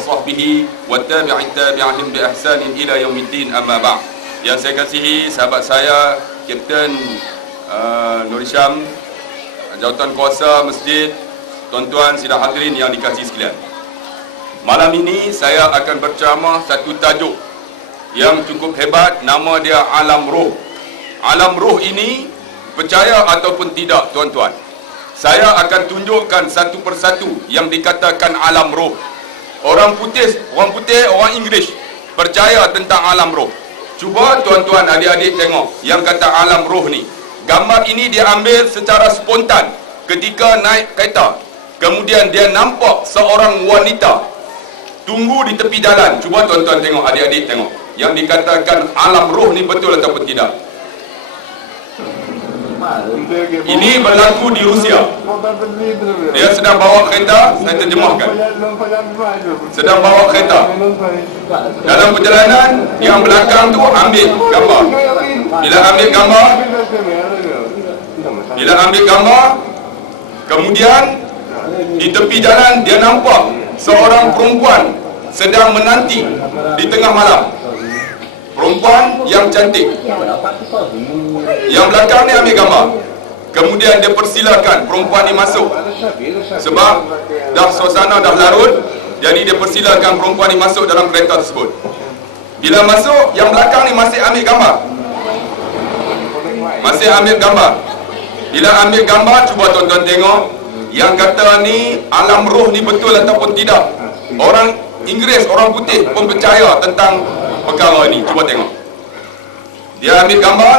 sahbihi wa tabi'in tabi'ahum bi ihsanin ila yaumiddin, amma ba'd. Yang saya kasihi sahabat saya Kapten Nur Hisham, jawatan kuasa masjid, tuan-tuan sidang hadirin yang dikasihi sekalian. Malam ini saya akan berceramah satu tajuk yang cukup hebat, nama dia alam roh. Alam roh ini, percaya ataupun tidak tuan-tuan, saya akan tunjukkan satu persatu yang dikatakan alam roh. Orang putih, orang Inggeris percaya tentang alam roh. Cuba tuan-tuan adik-adik tengok yang kata alam roh ni. Gambar ini dia ambil secara spontan ketika naik kereta. Kemudian dia nampak seorang wanita tunggu di tepi jalan. Cuba tuan-tuan tengok, adik-adik tengok. Yang dikatakan alam roh ni betul ataupun tidak. Ini berlaku di Rusia. Dia sedang bawa kereta, saya terjemahkan. Sedang bawa kereta. Dalam perjalanan, yang belakang tu ambil gambar. Bila ambil gambar, kemudian di tepi jalan dia nampak seorang perempuan sedang menanti di tengah malam. Perempuan yang cantik. Yang belakang ni ambil gambar. Kemudian dia persilakan perempuan ni masuk. Sebab dah suasana dah larut, jadi dia persilakan perempuan ni masuk dalam kereta tersebut. Bila masuk, yang belakang ni masih ambil gambar. Bila ambil gambar, cuba tuan-tuan tengok. Yang kata ni alam roh ni betul ataupun tidak. Orang Inggeris, orang putih pun percaya tentang perkara ini. Cuba tengok. Dia ambil gambar,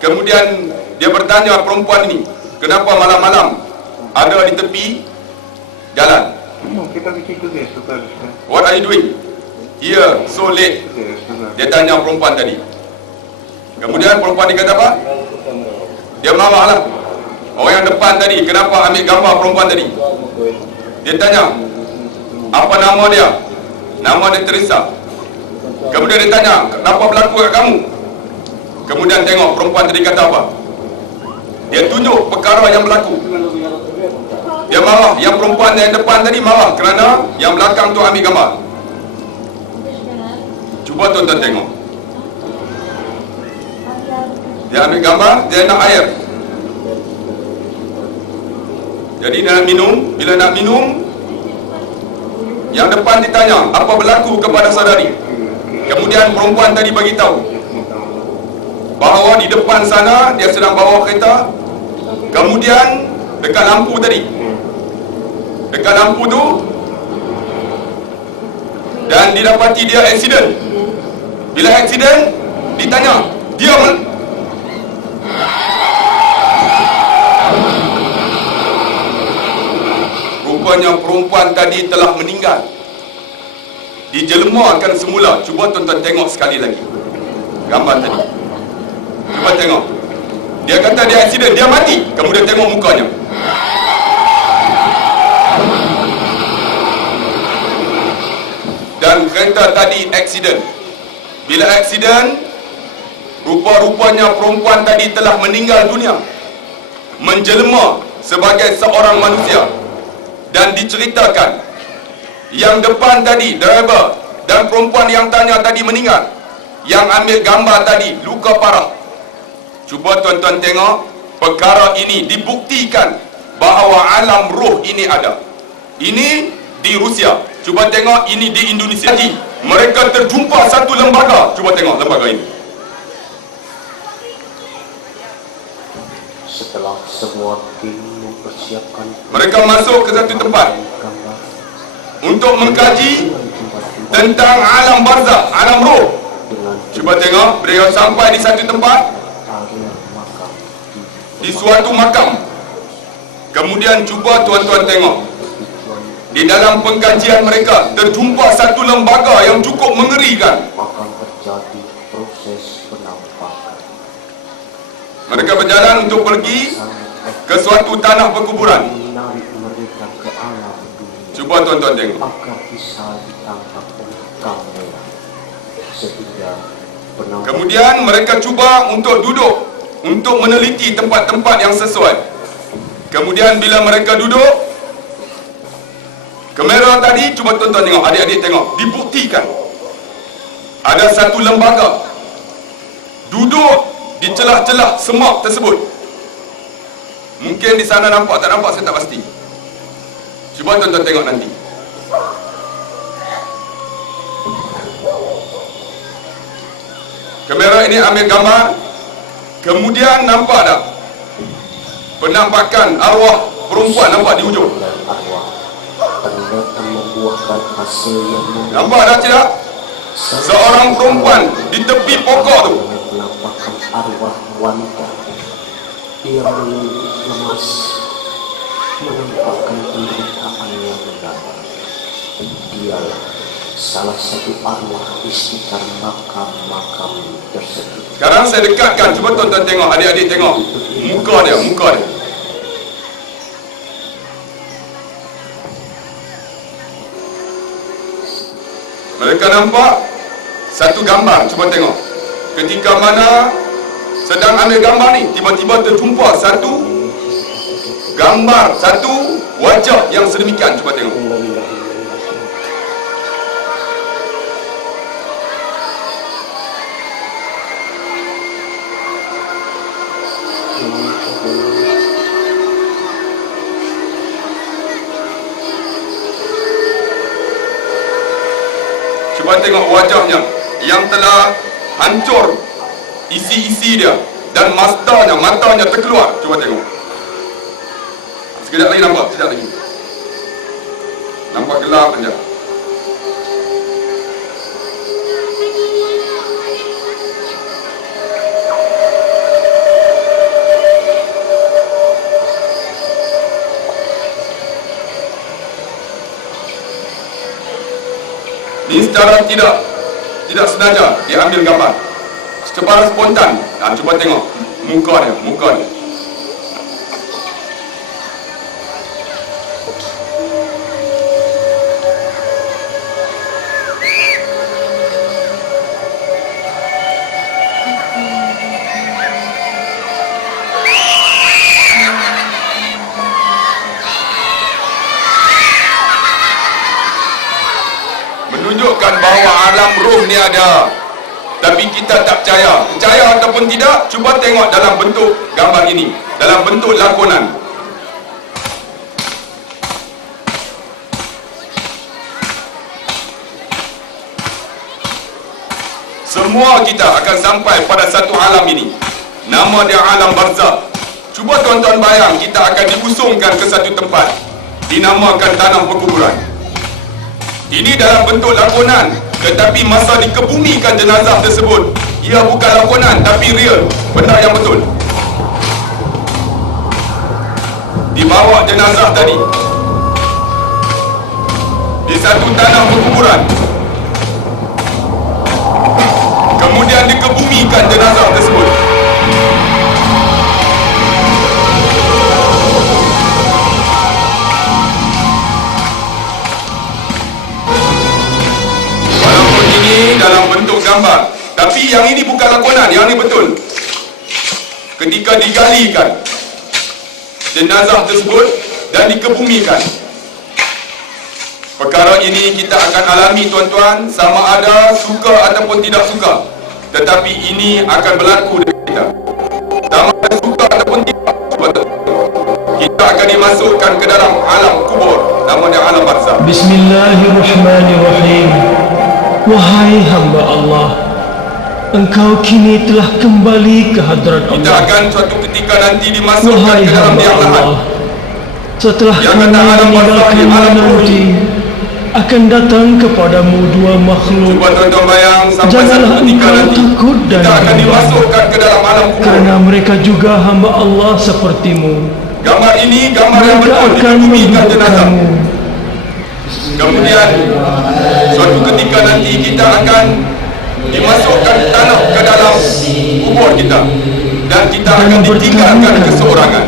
kemudian dia bertanya perempuan ini, kenapa malam-malam ada di tepi jalan? What are you doing here so late? Dia tanya perempuan tadi. Kemudian perempuan ni kata apa? Dia marah lah. Orang yang depan tadi, kenapa ambil gambar perempuan tadi? Dia tanya, apa nama dia? Nama dia Teresa. Kemudian dia tanya, kenapa berlaku kat kamu? Kemudian tengok perempuan tadi kata apa? Dia tunjuk perkara yang berlaku. Dia marah. Yang perempuan yang depan tadi marah kerana yang belakang tu ambil gambar. Cuba tuan-tuan tengok. Dia ambil gambar, dia nak air. Jadi dia nak minum. Bila nak minum, yang depan ditanya, apa berlaku kepada saudari? Kemudian perempuan tadi bagi tahu bahawa di depan sana dia sedang bawa kereta. Kemudian dekat lampu tadi, dekat lampu tu, dan didapati dia aksiden. Bila aksiden, ditanya, dia rupanya perempuan tadi telah meninggal, dijelmakan semula. Cuba tuan-tuan tengok sekali lagi gambar tadi. Cuba tengok. Dia kata dia aksiden, dia mati. Kemudian tengok mukanya. Dan kereta tadi aksiden. Bila aksiden, rupa-rupanya perempuan tadi telah meninggal dunia, menjelma sebagai seorang manusia. Dan diceritakan yang depan tadi, driver, dan perempuan yang tanya tadi meninggal. Yang ambil gambar tadi luka parah. Cuba tuan-tuan tengok, perkara ini dibuktikan bahawa alam roh ini ada. Ini di Rusia. Cuba tengok, ini di Indonesia. Mereka terjumpa satu lembaga. Cuba tengok lembaga ini. Setelah semua tim mempersiapkan, mereka masuk ke satu tempat untuk mengkaji tentang alam barzakh, alam roh. Cuba tengok, mereka sampai di satu tempat, di suatu makam. Kemudian cuba tuan-tuan tengok, di dalam pengkajian mereka terjumpa satu lembaga yang cukup mengerikan. Akan terjadi proses penampakan. Mereka berjalan untuk pergi ke suatu tanah perkuburan. Menarik mereka ke alam dunia. Cuba tuan-tuan tengok. Agar bisa ditangkap oleh kamera. Sehingga kemudian mereka cuba untuk duduk, untuk meneliti tempat-tempat yang sesuai. Kemudian bila mereka duduk, Kamera tadi, cuba tuan-tuan tengok, adik-adik tengok, dibuktikan ada satu lembaga duduk di celah-celah semak tersebut. Mungkin di sana nampak tak nampak, saya tak pasti. Cuba tuan-tuan tengok nanti. Kamera ini ambil gambar, kemudian nampak tak penampakan arwah perempuan nampak di ujung. Dan arwah ternyata membuahkan hasil yang Nampak tak tidak? Seorang perempuan di tepi pokok tu. menampakkan arwah wanita. Ia menunduk lemas, menampakkan penderitaan yang mendalam. Dialah salah satu arwah di sekitar makam-makam tersebut. Sekarang saya dekatkan, cuba tuan-tuan tengok, adik-adik tengok muka dia, muka dia. Mereka nampak satu gambar, cuba tengok. Ketika mana sedang ambil gambar ni, tiba-tiba terjumpa satu gambar, satu wajah yang sedemikian, cuba tengok. Cuba tengok wajahnya yang telah hancur isi-isi dia dan matanya terkeluar. Cuba tengok. Sekejap lagi nampak, sekejap lagi. Nampak gelap saja. Ini secara tidak sengaja diambil gambar, secara spontan. Nah, cuba tengok muka dia. Menunjukkan bahawa alam roh ni ada, tapi kita tak percaya ataupun tidak. Cuba tengok dalam bentuk gambar ini, dalam bentuk lakonan. Semua kita akan sampai pada satu alam ini, nama dia alam barzakh. Cuba tuan-tuan bayang, kita akan diusungkan ke satu tempat dinamakan tanah perkuburan. Ini dalam bentuk lakonan, tetapi masa dikebumikan jenazah tersebut, ia bukan lakonan tapi real, benda yang betul. Dibawa jenazah tadi di satu tanah perkuburan, kemudian dikebumikan jenazah tersebut. Dalam bentuk gambar, tapi yang ini bukan lakonan, yang ini betul. Ketika digalikan jenazah tersebut dan dikebumikan, perkara ini kita akan alami tuan-tuan, sama ada suka ataupun tidak suka, tetapi ini akan berlaku dengan kita. Sama ada suka ataupun tidak, kita akan dimasukkan ke dalam alam kubur, namanya alam barzakh. Bismillahirrahmanirrahim. Wahai hamba Allah, engkau kini telah kembali ke hadrat Kita Allah. akan suatu ketika nanti dimasukkan Wahai ke dalam hamba liang lahat. Allah, setelah Yang kami kata alam barzakh ni, meninggalkanmu alam nanti, akan datang kepadamu dua makhluk. Cuba tuan-tuan bayang, sampai Janganlah satu ketika engkau nanti takut dan kita akan bimbang, dimasukkan ke dalam alam kubur. karena mereka juga hamba Allah sepertimu. Gambar ini gambar yang Mereka betul, akan dikebumikan jenazah. membukamu. Kemudian suatu ketika nanti kita akan dimasukkan tanah ke dalam kubur kita, dan kita akan ditinggalkan keseorangan.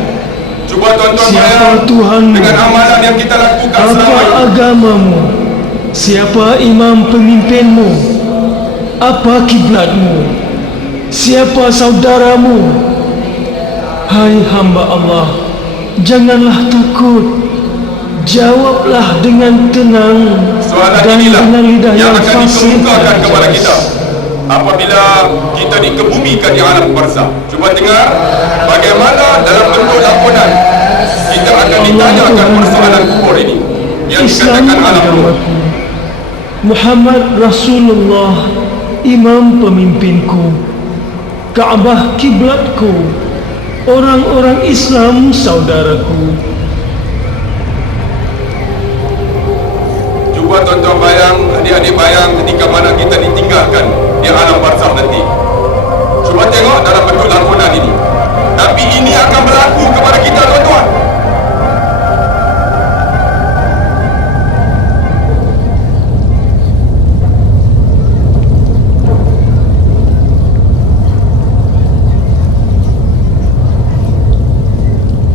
Cuba tuan-tuan Siapa bayang Tuhanmu? dengan amalan yang kita lakukan selama Apa ini. agamamu? Siapa imam pemimpinmu? Apa kiblatmu? Siapa saudaramu? Hai hamba Allah, janganlah takut Jawablah dengan tenang Soalan dan inilah dengan lidah yang yang akan fasih dikemukakan dan kepada jelas. kita apabila kita dikebumikan di alam barzah. Cuba dengar bagaimana dalam bentuk lakonan kita akan ditanyakan persoalan kubur ini yang Islam dikatakan alam ruh. agamaku, Muhammad Rasulullah imam pemimpinku, Kaabah kiblatku, orang-orang Islam saudaraku. Cuba tuan-tuan bayang, adik-adik bayang ketika mana kita ditinggalkan di alam barzah nanti. Cuba tengok dalam bentuk lakonan ini. Tapi ini akan berlaku kepada kita tuan-tuan.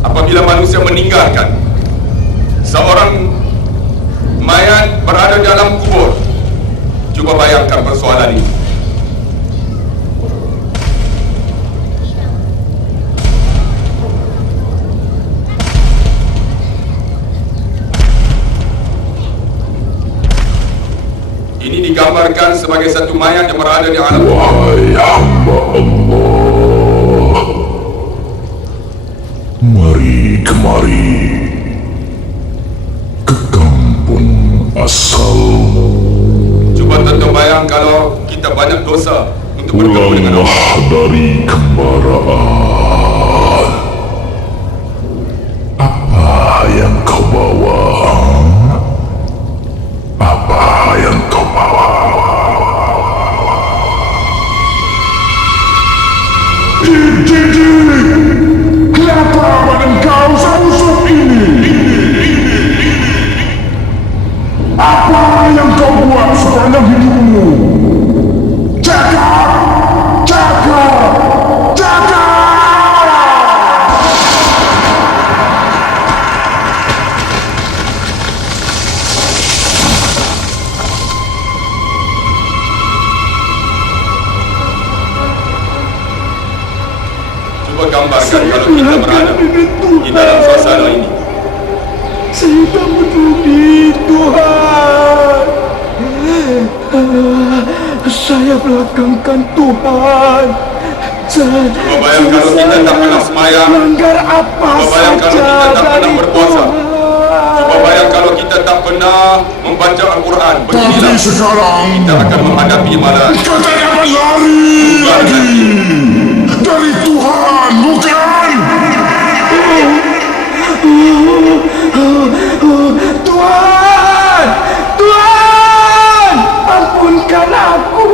Apabila manusia meninggalkan seorang mayat berada dalam kubur, cuba bayangkan persoalan ini. Ini digambarkan sebagai satu mayat yang berada di alam kubur. Wahai hamba Allah, mari kemari ke kampung asalmu. Cuba tuan-tuan bayang kalau kita banyak dosa untuk bertemu dengan Allah. Pulanglah dari kembaraan. Apa yang kau bawa? Apa yang kau bawa? Kenapa badan kau busuk ini? Apa yang kau buat sepanjang hidupmu? Jaga! Jaga! Jaga! Cuba gambarkan kalau kita berada di dalam suasana ini. Saya tak peduli, Tuhan. Saya belakangkan Tuhan. Cuba bayang kalau kita tak pernah semayang. Melanggar apa Cuba bayang kalau saja kita tak pernah dari berpuasa. Tuhan. Cuba bayang kalau kita tak pernah membaca Al-Quran. Beginilah Tapi sekarang kita akan menghadapi malam. kau tak dapat lari lagi dari Tuhan, bukan? Tuhan! Tuhan! Ampunkan aku!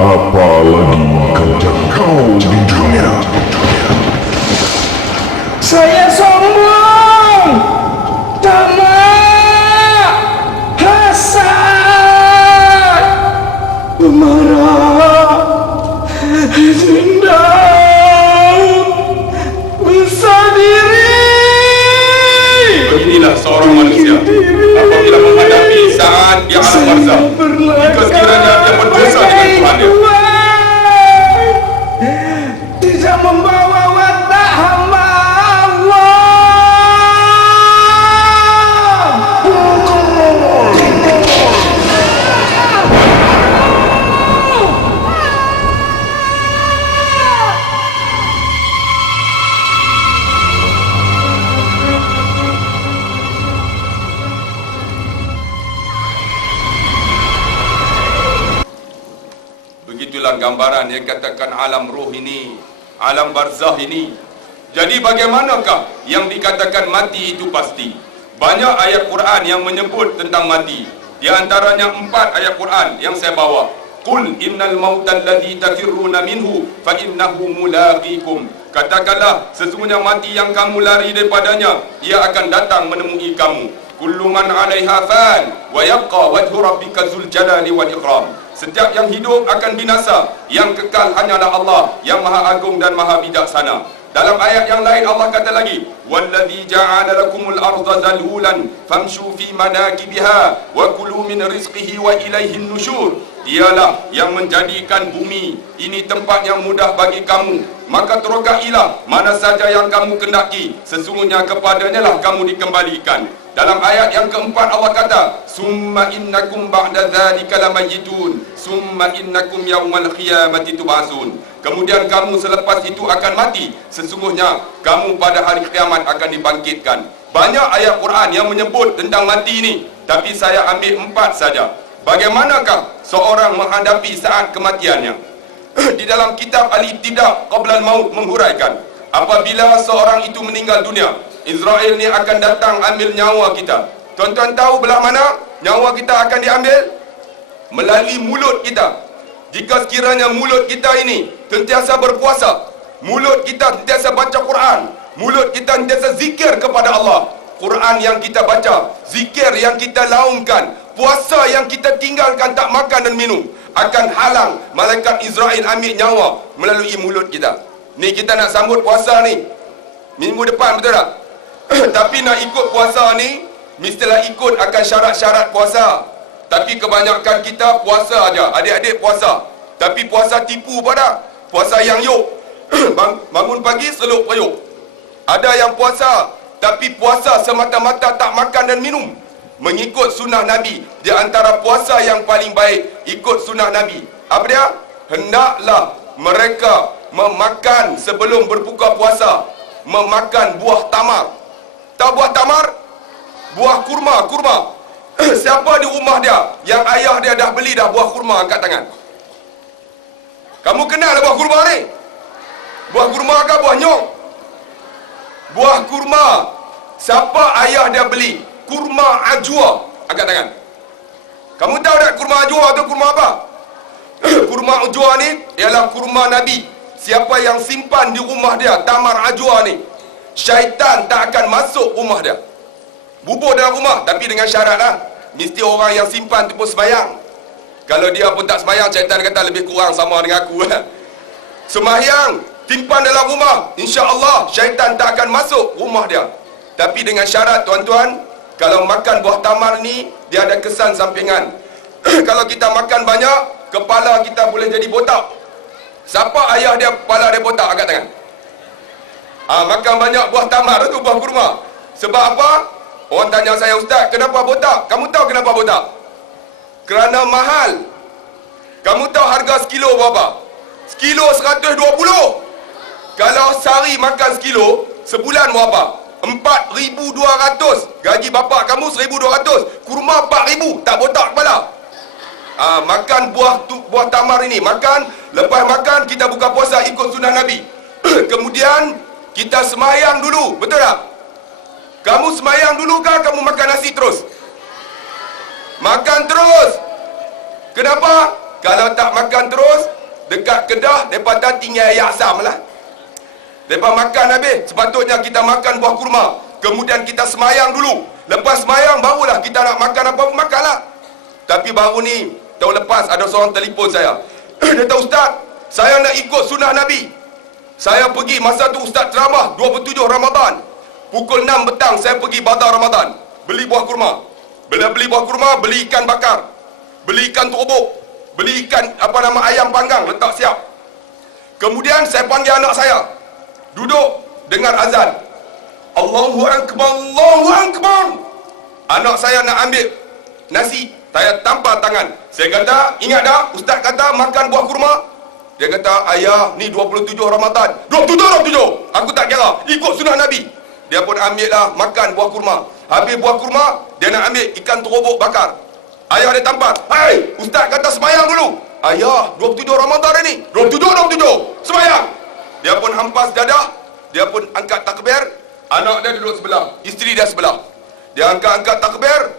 Apa lagi kerja kau di dunia? Saya sombong! Tamak! Hasad! Pemarah! Dendam! Besar diri! Beginilah seorang manusia apabila menghadapi saat di alam barzah. Jika sekiranya dia berdosa dengan Tuhan dia, tidak membawa watak hamba Allah. begitulah gambaran yang katakan alam ruh ini, alam barzah ini. Jadi bagaimanakah yang dikatakan mati itu pasti? Banyak ayat Quran yang menyebut tentang mati. Di antaranya 4 ayat Quran yang saya bawa. Qul innal mautal ladzi tafirruna minhu fa innahu mulaqikum. Katakanlah sesungguhnya mati yang kamu lari daripadanya, ia akan datang menemui kamu. Kullu man 'alaiha fan wa yabqa wajhu rabbika dzul jalali wal ikram. Setiap yang hidup akan binasa, yang kekal hanyalah Allah yang Maha Agung dan Maha Bijaksana. Dalam ayat yang lain Allah kata lagi, "Wallazi ja'ala lakumul arda zalulan famshu fi manakibiha wa kulu min rizqihi wa ilaihin nusyur." Dialah yang menjadikan bumi ini tempat yang mudah bagi kamu. Maka terogailah mana saja yang kamu kendaki. Sesungguhnya kepadanya lah kamu dikembalikan. Dalam ayat yang keempat Allah kata, summa innakum ba'da dzalika lamayitun, summa innakum yaumal qiyamati tub'atsun. Kemudian kamu selepas itu akan mati. Sesungguhnya kamu pada hari kiamat akan dibangkitkan. Banyak ayat Quran yang menyebut tentang mati ini, tapi saya ambil 4 saja. Bagaimanakah seorang menghadapi saat kematiannya? Di dalam kitab Al-Ibtida' Qabla al-Maut menghuraikan, apabila seorang itu meninggal dunia, Israel ni akan datang ambil nyawa kita. Tuan-tuan tahu belah mana nyawa kita akan diambil? Melalui mulut kita. Jika sekiranya mulut kita ini sentiasa berpuasa, mulut kita sentiasa baca Quran, mulut kita sentiasa zikir kepada Allah, Quran yang kita baca, zikir yang kita laungkan, puasa yang kita tinggalkan, tak makan dan minum, akan halang malaikat Israel ambil nyawa melalui mulut kita. Ni kita nak sambut puasa ni minggu depan, betul tak? Tapi nak ikut puasa ni mestilah ikut akan syarat-syarat puasa. Tapi kebanyakan kita puasa aja, adik-adik puasa, tapi puasa tipu pada puasa yang yuk. Bangun pagi seluk periuk. Ada yang puasa tapi puasa semata-mata tak makan dan minum, mengikut sunnah Nabi. Di antara puasa yang paling baik ikut sunnah Nabi, apa dia? Hendaklah mereka memakan sebelum berbuka puasa, memakan buah tamar. Tahu buah tamar? Buah kurma. Siapa di rumah dia yang ayah dia dah beli dah buah kurma, angkat tangan. Kamu kenal buah kurma ni? Buah kurma ke buah nyong? Buah kurma. Siapa ayah dia beli? Kurma ajwa, angkat tangan. Kamu tahu tak kurma ajwa tu kurma apa? Kurma ajwa ni ialah kurma Nabi. Siapa yang simpan di rumah dia tamar ajwa ni, syaitan tak akan masuk rumah dia. Bubur dalam rumah, tapi dengan syarat lah, mesti orang yang simpan tu pun sembahyang. Kalau dia pun tak sembahyang, syaitan kata lebih kurang sama dengan aku. Sembahyang, simpan dalam rumah, insya-Allah syaitan tak akan masuk rumah dia. Tapi dengan syarat, tuan-tuan, kalau makan buah tamar ni, dia ada kesan sampingan. Kalau kita makan banyak, kepala kita boleh jadi botak. Siapa ayah dia kepala dia botak? Angkat tangan. Makan banyak buah tamar tu, buah kurma. Sebab apa? Orang tanya saya, Ustaz, kenapa botak? Kamu tahu kenapa botak? Kerana mahal. Kamu tahu harga sekilo berapa? Sekilo 120. Kalau sehari makan sekilo, sebulan berapa? 4,200. Gaji bapa kamu 1,200. Kurma 4,000. Tak botak kepala. Makan buah tamar ini. Makan, lepas makan kita buka puasa ikut sunnah Nabi. Kemudian kita semayang dulu, betul tak? Kamu semayang dulu kah kamu makan nasi terus? Makan terus. Kenapa? Kalau tak makan terus, dekat Kedah mereka tak tinggal air asam lah. Mereka makan habis, sepatutnya kita makan buah kurma, kemudian kita semayang dulu. Lepas semayang barulah kita nak makan apa pun makanlah. Tapi baru ni tahun lepas ada seorang telefon saya. Dia kata, Ustaz, saya nak ikut sunnah Nabi. Saya pergi masa tu Ustaz ceramah 27 Ramadan. Pukul 6 petang saya pergi bazar Ramadan, beli buah kurma. Bila beli buah kurma, beli ikan bakar, beli ikan terobok, beli ikan ayam panggang letak siap. Kemudian saya panggil anak saya, duduk dengar azan. Allahu Akbar, Allahu Akbar. Anak saya nak ambil nasi, saya tampar tangan. Saya kata, ingat tak Ustaz kata makan buah kurma? Dia kata, ayah ni 27 Ramadan. 27. Aku tak kira, ikut sunnah Nabi. Dia pun ambil lah makan buah kurma. Habis buah kurma, dia nak ambil ikan terobok bakar. Ayah dia tampar, hai, Ustaz kata semayang dulu. Ayah, 27 Ramadan ni. 27. Semayang. Dia pun hampas dadah, dia pun angkat takbir. Anak dia duduk sebelah, isteri dia sebelah. Dia angkat takbir,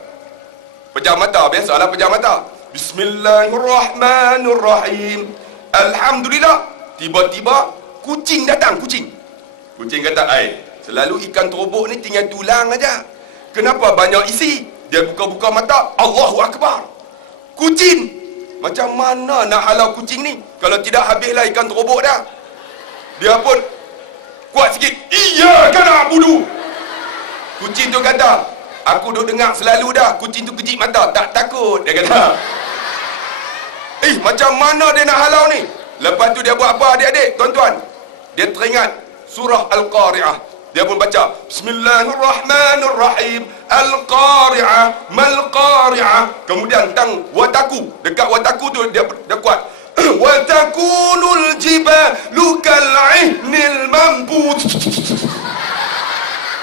pejam mata, biasalah pejam mata. Bismillahirrahmanirrahim. Alhamdulillah. Tiba-tiba kucing datang, kucing kata, selalu ikan terobok ni tinggal tulang aja. Kenapa banyak isi? Dia buka-buka mata, Allahu Akbar. Kucing. Macam mana nak halau kucing ni? Kalau tidak habislah ikan terobok dah. Dia pun kuat sikit, iya kan abudu. Kucing tu kata, aku duk dengar selalu dah, kucing tu kejip mata, tak takut. Dia kata, Macam mana dia nak halau ni? Lepas tu dia buat apa adik-adik, tuan-tuan? Dia teringat surah Al-Qari'ah. Dia pun baca Bismillahirrahmanirrahim, Al-Qari'ah, Mal-Qari'ah. Kemudian tentang wataku, dekat wataku tu dia kuat Watakunul jibalu kal'ihnil manbut.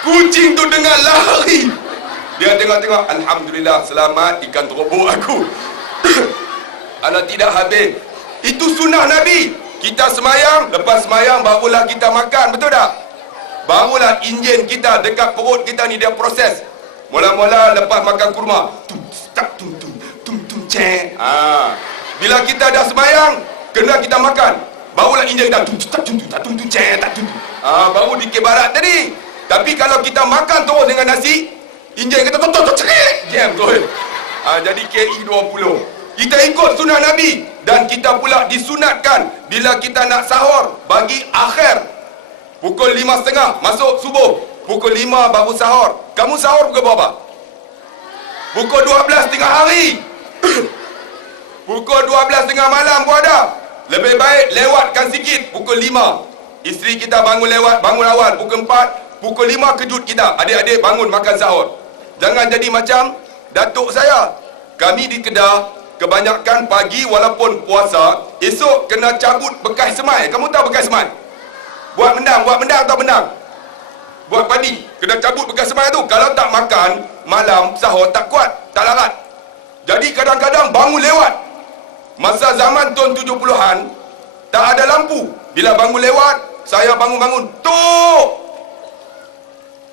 Kucing tu dengar lari. Dia tengok-tengok, alhamdulillah selamat ikan terobok aku. Kalau tidak habis. Itu sunnah Nabi. Kita semayang, lepas semayang barulah kita makan, betul tak? Barulah enjin kita dekat perut kita ni dia proses. Mula-mula lepas makan kurma, bila kita dah semayang, kena kita makan, barulah enjin kita baru dikit barat tadi. Tapi kalau kita makan terus dengan nasi, enjin kita jam tu. Jadi KI 20. Kita ikut sunnah Nabi. Dan kita pula disunatkan bila kita nak sahur bagi akhir pukul 5.30 masuk subuh, pukul 5 baru sahur. Kamu sahur pukul berapa? Pukul 12 tengah hari. Pukul 12 tengah malam pun ada. Lebih baik lewatkan sikit pukul 5. Isteri kita bangun awal pukul 4, pukul 5 kejut kita. Adik-adik bangun makan sahur. Jangan jadi macam datuk saya. Kami di Kedah kebanyakan pagi walaupun puasa, esok kena cabut bekas semai. Kamu tahu bekas semai? Buat mendang atau bendang? Buat padi, kena cabut bekas semai tu. Kalau tak makan, malam sahur tak kuat, tak larat. Jadi kadang-kadang bangun lewat. Masa zaman tahun 70-an, tak ada lampu. Bila bangun lewat, saya bangun-bangun. Tok!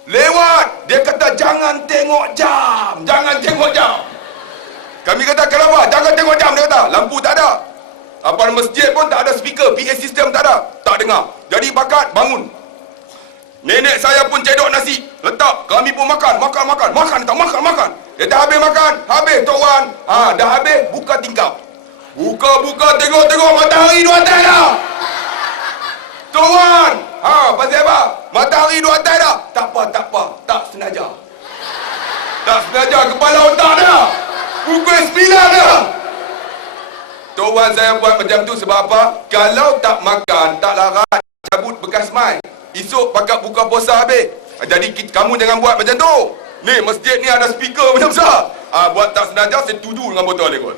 Lewat! Dia kata jangan tengok jam. Jangan tengok jam. Kami kata kenapa? Jangan tengok jam, dia kata. Lampu tak ada. Apa masjid pun tak ada speaker, PA system tak ada. Tak dengar. Jadi bakat bangun. Nenek saya pun cedok nasi, letak. Kami pun makan. Dia dah habis makan. Habis Tok Wan. Dah habis, buka tingkap. Buka, tengok matahari dua atas dah. Tok Wan. Pasal apa? Matahari dua atas dah. Tak apa. Tak sengaja. Kepala otak dah. Pukul 9 dah. Tok Wan saya buat macam tu sebab apa? Kalau tak makan, tak larat, cabut bekas mai. Esok pakat buka puasa habis. Jadi kamu jangan buat macam tu. Ni masjid ni ada speaker macam besar. Buat tak senaja, setuju dengan botol dia kot.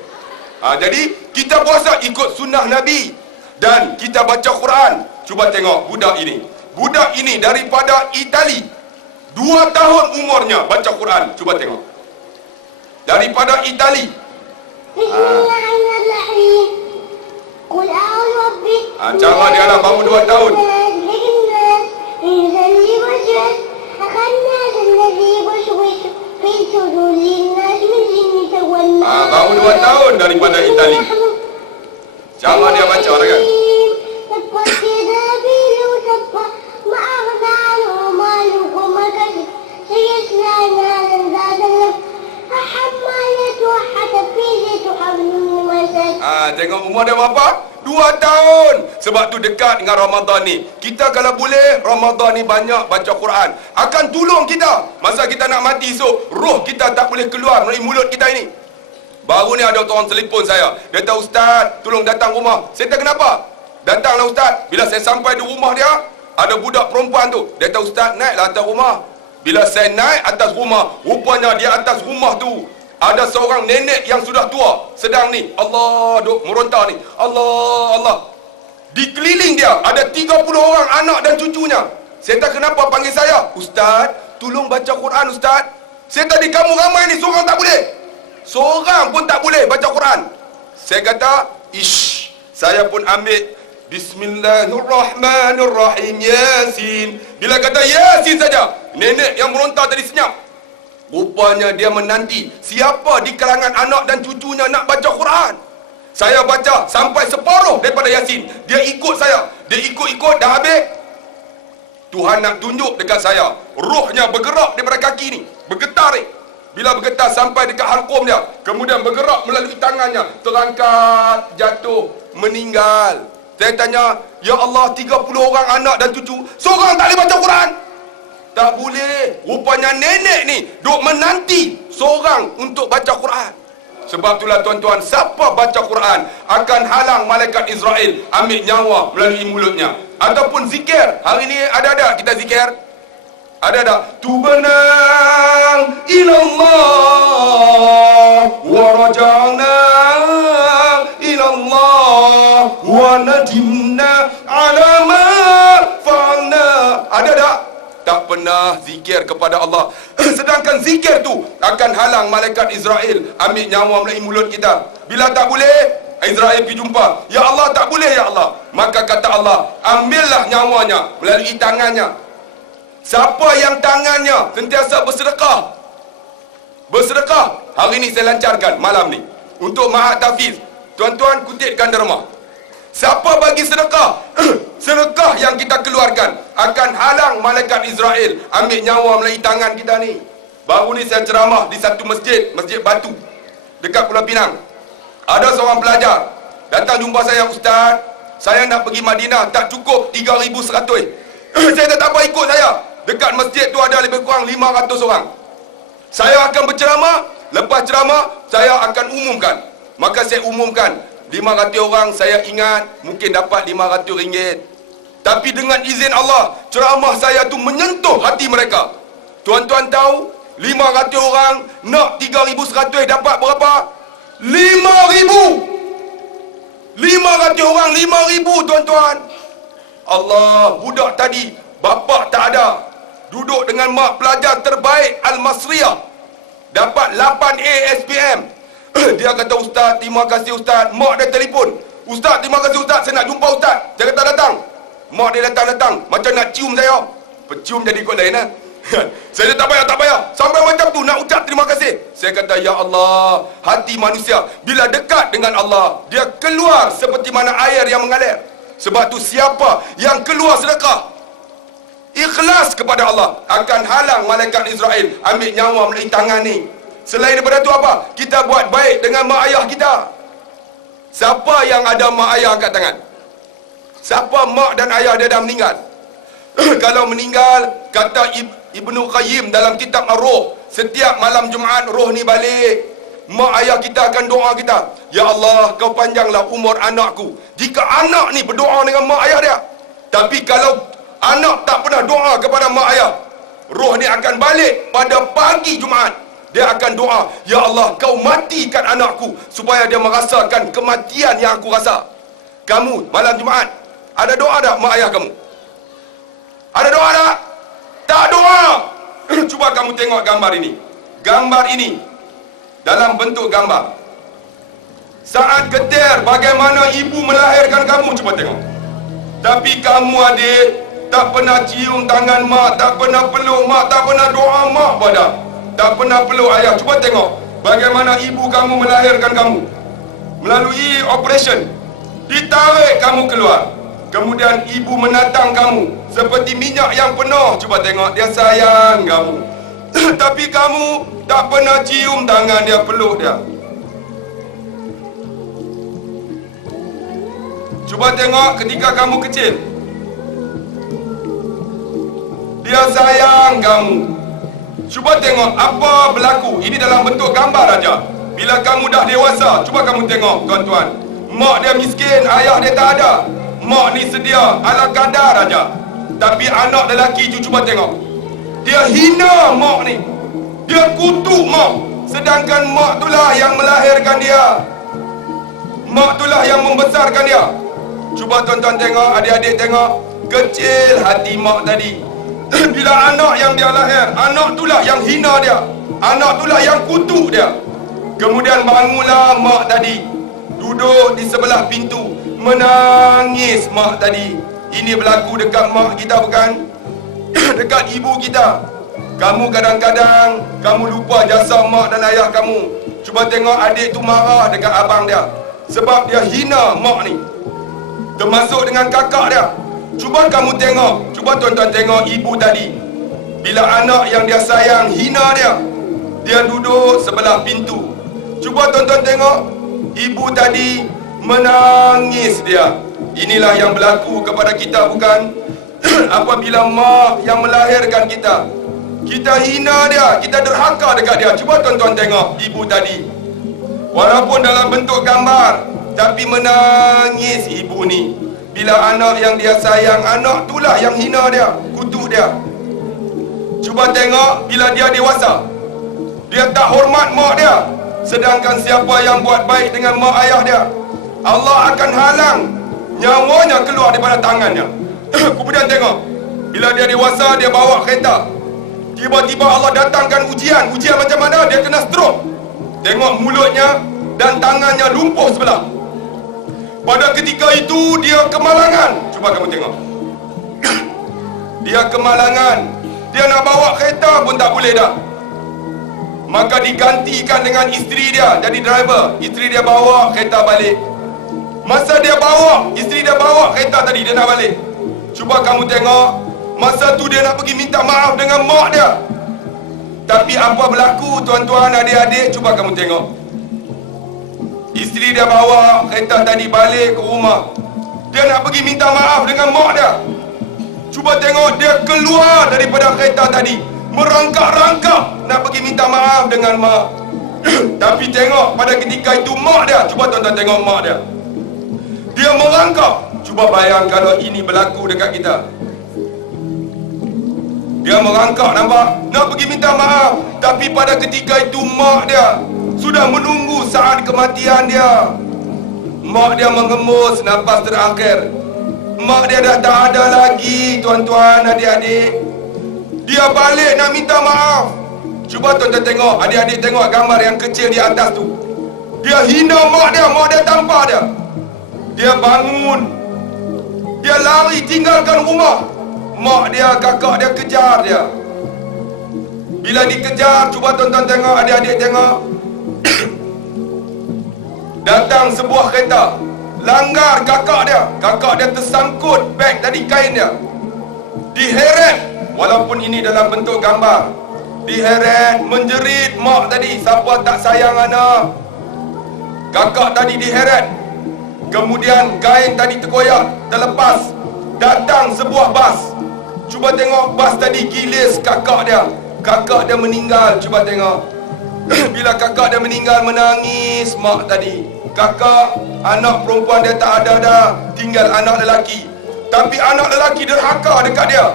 Jadi kita puasa ikut sunnah Nabi. Dan kita baca Quran. Cuba tengok budak ini. Budak ini daripada Itali. 2 tahun umurnya baca Quran. Cuba tengok. Daripada Itali. Bismillahirrahmanirrahim. Qul a'udzu birabbi. Cara dia lah baru 2 tahun. Baru 2 tahun daripada Itali. Cara dia baca lah kan. Tengok umur dia berapa? 2 tahun. Sebab tu dekat dengan Ramadan ni. Kita kalau boleh, Ramadan ni banyak baca Quran. Akan tolong kita. Masa kita nak mati esok, roh kita tak boleh keluar melalui mulut kita ini. Baru ni ada orang telefon saya. Dia kata, Ustaz, tolong datang rumah. Saya kata, kenapa? Datanglah Ustaz. Bila saya sampai di rumah dia, ada budak perempuan tu. Dia kata, Ustaz, naiklah atas rumah. Bila saya naik atas rumah, rupanya di atas rumah tu ada seorang nenek yang sudah tua. Sedang ni, Allah, duk meronta ni. Allah. Dikeliling dia, ada 30 orang anak dan cucunya. Saya kata, kenapa panggil saya? Ustaz, tolong baca Quran, Ustaz. Saya tadi kamu ramai ni, seorang tak boleh. Seorang pun tak boleh baca Quran. Saya kata, saya pun ambil Bismillahirrahmanirrahim, Yasin. Bila kata Yasin saja, nenek yang meronta tadi senyap. Rupanya dia menanti siapa di kalangan anak dan cucunya nak baca Quran. Saya baca sampai separuh daripada Yasin. Dia ikut saya. Dia ikut dah habis. Tuhan nak tunjuk dekat saya, rohnya bergerak daripada kaki ni, bergetar ni. Bila bergetar sampai dekat halqum dia, kemudian bergerak melalui tangannya, terangkat, jatuh, meninggal. Saya tanya, ya Allah, 30 orang anak dan cucu, seorang tak boleh baca Quran? Tak boleh. Rupanya nenek ni duk menanti seorang untuk baca Quran. Sebab itulah tuan-tuan, siapa baca Quran akan halang malaikat Israel ambil nyawa melalui mulutnya. Ataupun zikir. Hari ini ada kita zikir? Ada. Tubnang ilallah wa raja'na ilallah wa nadimna ala ma fa'alna. Ada tak? Tak pernah zikir kepada Allah. Sedangkan zikir tu akan halang malaikat Israel ambil nyawa melalui mulut kita. Bila tak boleh, Israel pergi jumpa, ya Allah, tak boleh ya Allah. Maka kata Allah, ambillah nyawanya melalui tangannya. Siapa yang tangannya sentiasa bersedekah, hari ni saya lancarkan malam ni untuk Mahat Tafiz. Tuan-tuan kutipkan derma. Siapa bagi sedekah, sedekah yang kita keluarkan akan halang malaikat Israel ambil nyawa melalui tangan kita ni. Baru ni saya ceramah di satu masjid, Masjid Batu dekat Pulau Pinang. Ada seorang pelajar datang jumpa saya, Ustaz, saya nak pergi Madinah, tak cukup 3,100. Saya tak apa, ikut saya. Dekat masjid tu ada lebih kurang 500 orang. Saya akan berceramah, lepas ceramah saya akan umumkan. Maka saya umumkan 500 orang, saya ingat mungkin dapat RM500. Tapi dengan izin Allah, ceramah saya tu menyentuh hati mereka. Tuan-tuan tahu, 500 orang nak 3,100 dapat berapa? 5,000. 500 orang 5,000 tuan-tuan. Allah, budak tadi bapa tak ada, duduk dengan mak pelajar terbaik Al-Masriyah, dapat 8A SPM. Dia kata, Ustaz, terima kasih Ustaz. Mak dia telefon, Ustaz, terima kasih Ustaz, saya nak jumpa Ustaz. Saya kata datang. Mak dia datang macam nak cium saya. Pecium jadi kot lain lah. Saya tak payah. Sampai macam tu nak ucap terima kasih. Saya kata, ya Allah, hati manusia bila dekat dengan Allah, dia keluar seperti mana air yang mengalir. Sebab tu siapa yang keluar sedekah ikhlas kepada Allah akan halang malaikat Israel ambil nyawa melalui tangan ni. Selain daripada tu apa? Kita buat baik dengan mak ayah kita. Siapa yang ada mak ayah angkat tangan? Siapa mak dan ayah dia dah meninggal? Kalau meninggal, kata Ibnu Qayyim dalam kitab Ar-Ruh, setiap malam Jumaat roh ni balik, mak ayah kita akan doa kita, ya Allah, kau panjanglah umur anakku. Jika anak ni berdoa dengan mak ayah dia. Tapi kalau anak tak pernah doa kepada mak ayah, roh ni akan balik pada pagi Jumaat. Dia akan doa, ya Allah, kau matikan anakku supaya dia merasakan kematian yang aku rasa. Kamu malam Jumaat ada doa tak mak ayah kamu? Ada doa tak? Tak doa. Cuba kamu tengok gambar ini. Gambar ini dalam bentuk gambar. Saat ketir bagaimana ibu melahirkan kamu, cuba tengok. Tapi kamu adik tak pernah cium tangan mak, tak pernah peluk mak, tak pernah doa mak pada, tak pernah peluk ayah. Cuba tengok bagaimana ibu kamu melahirkan kamu. Melalui operation, ditarik kamu keluar. Kemudian ibu menatang kamu seperti minyak yang penuh. Cuba tengok, dia sayang kamu. Tapi kamu tak pernah cium tangan dia, peluk dia. Cuba tengok ketika kamu kecil, dia sayang kamu. Cuba tengok apa berlaku. Ini dalam bentuk gambar aja. Bila kamu dah dewasa, cuba kamu tengok tuan-tuan. Mak dia miskin, ayah dia tak ada. Mak ni sedia ala kadar aja. Tapi anak lelaki cuba tengok, dia hina mak ni, dia kutuk mak. Sedangkan mak itulah yang melahirkan dia, mak itulah yang membesarkan dia. Cuba tuan-tuan tengok, adik-adik tengok, kecil hati mak tadi. Bila anak yang dia lahir, anak itulah yang hina dia, anak itulah yang kutuk dia. Kemudian bangunlah mak tadi, duduk di sebelah pintu, menangis mak tadi. Ini berlaku dekat mak kita bukan? Dekat ibu kita. Kamu kadang-kadang kamu lupa jasa mak dan ayah kamu. Cuba tengok adik tu marah dekat abang dia sebab dia hina mak ni, termasuk dengan kakak dia. Cuba kamu tengok, cuba tuan-tuan tengok ibu tadi. Bila anak yang dia sayang hina dia, dia duduk sebelah pintu. Cuba tuan-tuan tengok, ibu tadi menangis dia. Inilah yang berlaku kepada kita bukan? Apabila mak yang melahirkan kita, kita hina dia, kita derhaka dekat dia. Cuba tuan-tuan tengok ibu tadi. Walaupun dalam bentuk gambar, tapi menangis ibu ni bila anak yang dia sayang, anak itulah yang hina dia, kutuk dia. Cuba tengok bila dia dewasa, dia tak hormat mak dia. Sedangkan siapa yang buat baik dengan mak ayah dia, Allah akan halang nyawanya keluar daripada tangannya. Kemudian tengok, bila dia dewasa, dia bawa kereta, tiba-tiba Allah datangkan ujian. Ujian macam mana? Dia kena stroke. Tengok mulutnya dan tangannya lumpuh sebelah. Pada ketika itu dia kemalangan. Cuba kamu tengok. Dia kemalangan. Dia nak bawa kereta pun tak boleh dah. Maka digantikan dengan isteri dia jadi driver. Isteri dia bawa kereta balik. Masa dia bawa, isteri dia bawa kereta tadi, dia nak balik. Cuba kamu tengok, masa tu dia nak pergi minta maaf dengan mak dia. Tapi apa berlaku tuan-tuan, adik-adik? Cuba kamu tengok. Isteri dia bawa kereta tadi balik ke rumah. Dia nak pergi minta maaf dengan mak dia. Cuba tengok, dia keluar daripada kereta tadi, merangkak-rangkak nak pergi minta maaf dengan mak. Tapi tengok, pada ketika itu mak dia, cuba tuan-tuan tengok mak dia, dia merangkak. Cuba bayang kalau ini berlaku dekat kita. Dia merangkak, nampak? Nak pergi minta maaf. Tapi pada ketika itu mak dia sudah menunggu saat kematian dia. Mak dia mengemus nafas terakhir. Mak dia dah tak ada lagi, tuan-tuan, adik-adik. Dia balik nak minta maaf. Cuba tuan-tuan tengok, adik-adik tengok gambar yang kecil di atas tu. Dia hina mak dia tampar dia. Dia bangun, dia lari tinggalkan rumah. Mak dia, kakak dia kejar dia. Bila dikejar, cuba tuan-tuan tengok, adik-adik tengok. Datang sebuah kereta, langgar kakak dia. Kakak dia tersangkut beg tadi, kain dia. Diheret, walaupun ini dalam bentuk gambar. Diheret, menjerit mak tadi, siapa tak sayang anak. Kakak tadi diheret. Kemudian kain tadi terkoyak, terlepas. Datang sebuah bas. Cuba tengok, bas tadi gilis kakak dia. Kakak dia meninggal, cuba tengok. Bila kakak dia meninggal, menangis mak tadi. Kakak, anak perempuan dia tak ada dah, tinggal anak lelaki. Tapi anak lelaki derhaka dekat dia.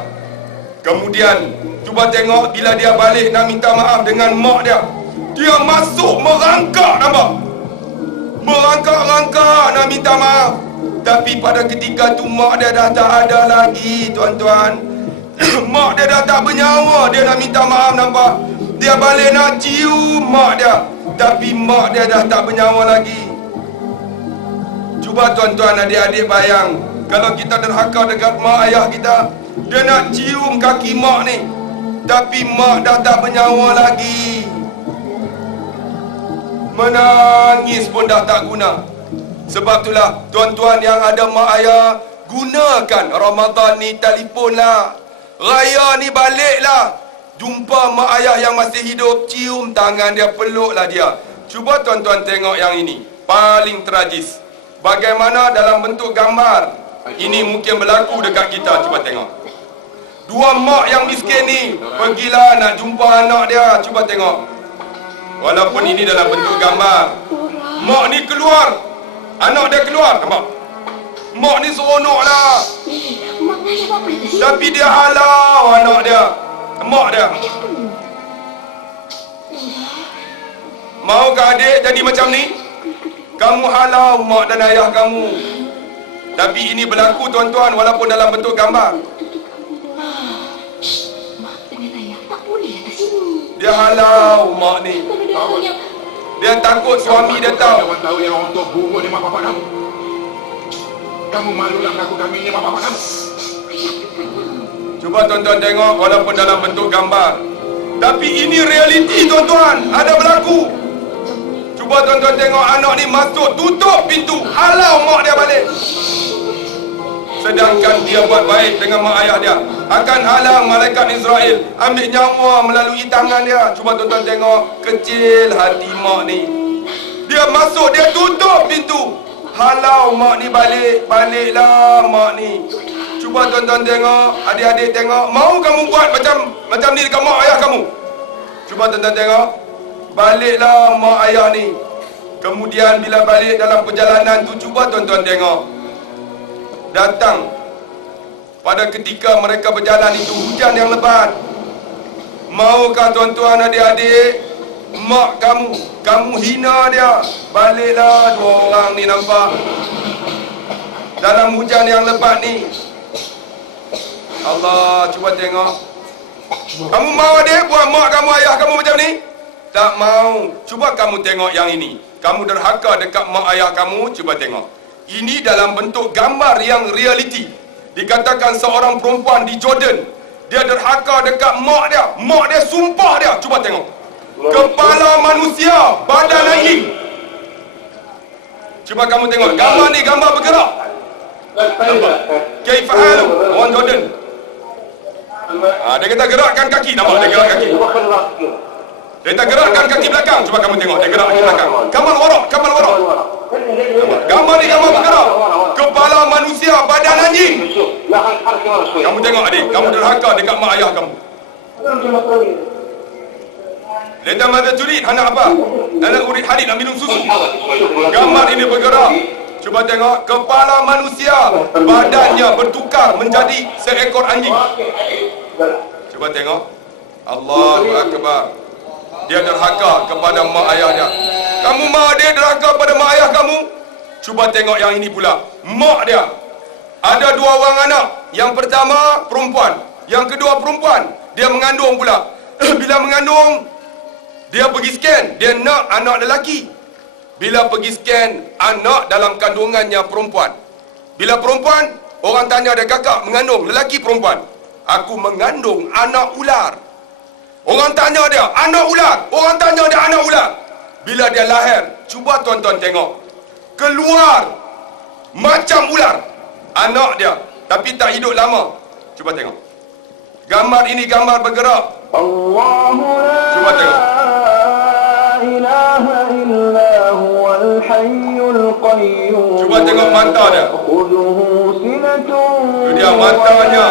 Kemudian cuba tengok, bila dia balik nak minta maaf dengan mak dia, dia masuk merangkak, nampak? Merangkak-rangkak nak minta maaf. Tapi pada ketika tu mak dia dah tak ada lagi, tuan-tuan. Mak dia dah tak bernyawa. Dia nak minta maaf, nampak? Dia balik nak cium mak dia, tapi mak dia dah tak bernyawa lagi. Cuba tuan-tuan, adik-adik bayang, kalau kita derhaka dekat mak ayah kita, dia nak cium kaki mak ni, tapi mak dah tak bernyawa lagi. Menangis pun dah tak guna. Sebab itulah tuan-tuan yang ada mak ayah, gunakan Ramadan ni, telefonlah, raya ni baliklah, jumpa mak ayah yang masih hidup, cium tangan dia, peluklah dia. Cuba tuan-tuan tengok yang ini, paling tragis. Bagaimana dalam bentuk gambar ini mungkin berlaku dekat kita. Cuba tengok, dua mak yang miskin ni pergilah nak jumpa anak dia. Cuba tengok, walaupun ini dalam bentuk gambar, mak ni keluar, anak dia keluar, nampak? Mak ni seronok lah, Mak saya buat apa tadi? tapi dia halau anak dia, mak dia. Maukah adik jadi macam ni? Kamu halau mak dan ayah kamu. Tapi ini berlaku, tuan-tuan, walaupun dalam bentuk gambar. Mak dengan ayah tak boleh atas sini. Dia halau mak ni. Dia takut suami dia tahu. Kamu tahu yang orang tua buruk ni mak bapak kamu. Kamu malulah mengaku kami ni mak bapak kamu. Cuba tuan-tuan tengok, walaupun dalam bentuk gambar, tapi ini realiti, tuan-tuan, ada berlaku. Cuba tuan-tuan tengok, anak ni masuk, tutup pintu, halau mak dia balik. Sedangkan dia buat baik dengan mak ayah dia, akan halang malaikat Israel ambil nyawa melalui tangan dia. Cuba tuan-tuan tengok, kecil hati mak ni. Dia masuk, dia tutup pintu, halau mak ni balik. Baliklah mak ni. Cuba tuan-tuan tengok, adik-adik tengok, mau kamu buat macam ni dekat mak ayah kamu? Cuba tuan-tuan tengok, baliklah mak ayah ni. Kemudian bila balik dalam perjalanan tu, cuba tuan-tuan tengok, datang pada ketika mereka berjalan itu hujan yang lebat. Maukah tuan-tuan adik-adik, mak kamu hina dia, baliklah dua orang ni nampak dalam hujan yang lebat ni. Allah, cuba tengok. Kamu mau adik buat mak kamu, ayah kamu macam ni? Tak mau. Cuba kamu tengok yang ini. Kamu derhaka dekat mak ayah kamu, cuba tengok. Ini dalam bentuk gambar yang realiti. Dikatakan seorang perempuan di Jordan, dia derhaka dekat mak dia. Mak dia sumpah dia. Cuba tengok. Kepala manusia, badan anjing. Cuba kamu tengok. Gambar ni gambar bergerak. Nampak? Kaifahalu? Orang Jordan. Dia kata gerakkan kaki. Nampak? Dia gerak kaki. Dia kata gerakkan kaki belakang. Cuba kamu tengok. Dia gerak kaki belakang. Kamal warak. Gambar ni gambar bergerak. Kepala manusia, badan anjing. Kamu tengok adik. Kamu derhaka dekat mak ayah kamu. Leta mata turid, anak apa? Anak urid hadid nak minum susu. Gambar ini bergerak. Cuba tengok, kepala manusia, badannya bertukar menjadi seekor anjing. Cuba tengok. Allahu Akbar. Dia derhaka kepada mak ayahnya. Kamu mau dia derhaka pada mak ayah kamu? Cuba tengok yang ini pula. Mak dia ada dua orang anak. Yang pertama perempuan, yang kedua perempuan. Dia mengandung pula. Bila mengandung, dia pergi scan, dia nak anak lelaki. Bila pergi scan, anak dalam kandungannya perempuan. Bila perempuan, orang tanya dia, kakak mengandung lelaki perempuan? Aku mengandung anak ular. Orang tanya dia, anak ular. Orang tanya dia, anak ular. Bila dia lahir, cuba tuan-tuan tengok, keluar macam ular anak dia, tapi tak hidup lama. Cuba tengok. Gambar ini gambar bergerak. Cuba tengok. Cuba tengok mata dia. Dia matanya